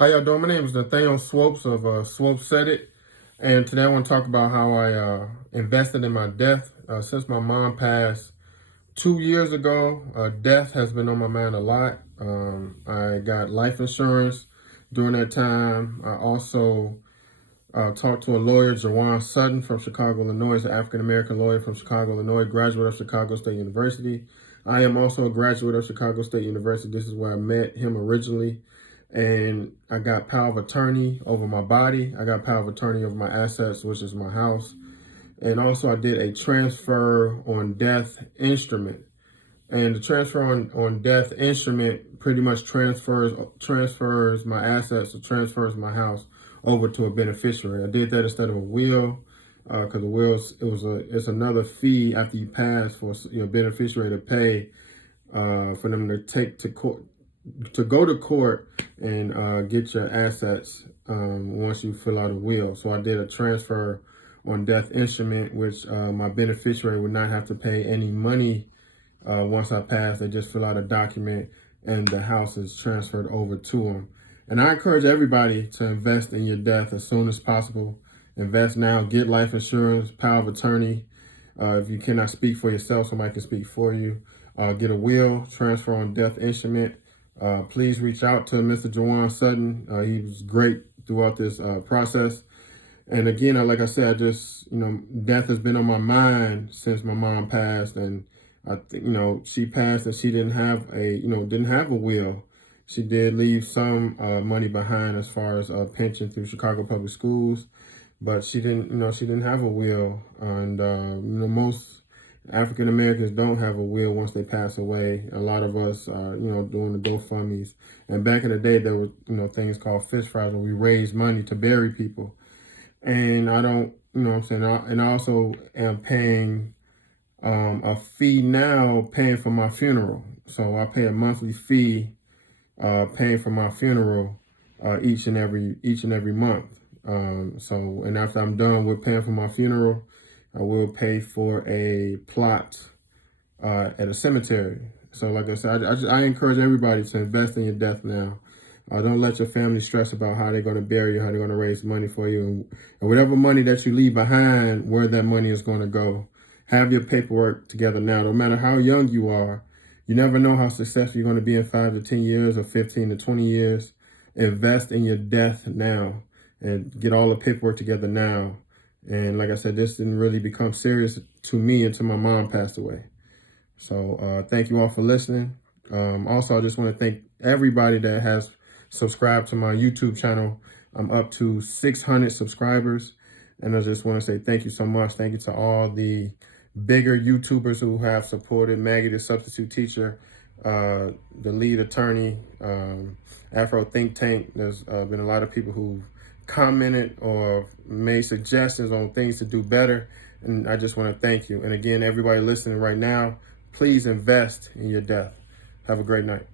How y'all doing? My name is Nathaniel Swopes of Swopes Said It. And today I want to talk about how I invested in my death. Since my mom passed 2 years ago, death has been on my mind a lot. I got life insurance during that time. I also talked to a lawyer, Jawaun Sutton from Chicago, Illinois. He's an African-American lawyer from Chicago, Illinois, graduate of Chicago State University. I am also a graduate of Chicago State University. This is where I met him originally. And I got power of attorney over my body. I got power of attorney over my assets, which is my house. And also I did a transfer on death instrument. And the transfer on death instrument pretty much transfers my assets or transfers my house over to a beneficiary. I did that instead of a will, because the will it's another fee after you pass for your beneficiary to pay for them to take to court, to go to court and get your assets once you fill out a will. So I did a transfer on death instrument, which my beneficiary would not have to pay any money once I pass. They just fill out a document and the house is transferred over to them. And I encourage everybody to invest in your death as soon as possible. Invest now, get life insurance, power of attorney. If you cannot speak for yourself, somebody can speak for you. Get a will, transfer on death instrument. Please reach out to Mr. Jawaun Sutton. He was great throughout this process. And again, like I said, death has been on my mind since my mom passed. And I think, she passed and she didn't have a will. She did leave some money behind as far as a pension through Chicago Public Schools, but she didn't have a will. And, most African Americans don't have a will once they pass away. A lot of us are, doing the GoFundMes. And back in the day, there were, things called fish fries where we raised money to bury people. And I don't, and I also am paying a fee now, paying for my funeral. So I pay a monthly fee, paying for my funeral each and every month. And after I'm done with paying for my funeral, I will pay for a plot at a cemetery. So like I said, I encourage everybody to invest in your death now. Don't let your family stress about how they're going to bury you, how they're going to raise money for you. And whatever money that you leave behind, where that money is going to go, have your paperwork together now. No matter how young you are, you never know how successful you're going to be in 5 to 10 years or 15 to 20 years. Invest in your death now and get all the paperwork together now. And like I said, this didn't really become serious to me until my mom passed away. So thank you all for listening. Also, I just want to thank everybody that has subscribed to my YouTube channel. I'm up to 600 subscribers. And I just want to say thank you so much. Thank you to all the bigger YouTubers who have supported Maggie, the substitute teacher, the lead attorney, Afro Think Tank. There's been a lot of people who've commented or made suggestions on things to do better. And I just want to thank you. And again, everybody listening right now, please invest in your death. Have a great night.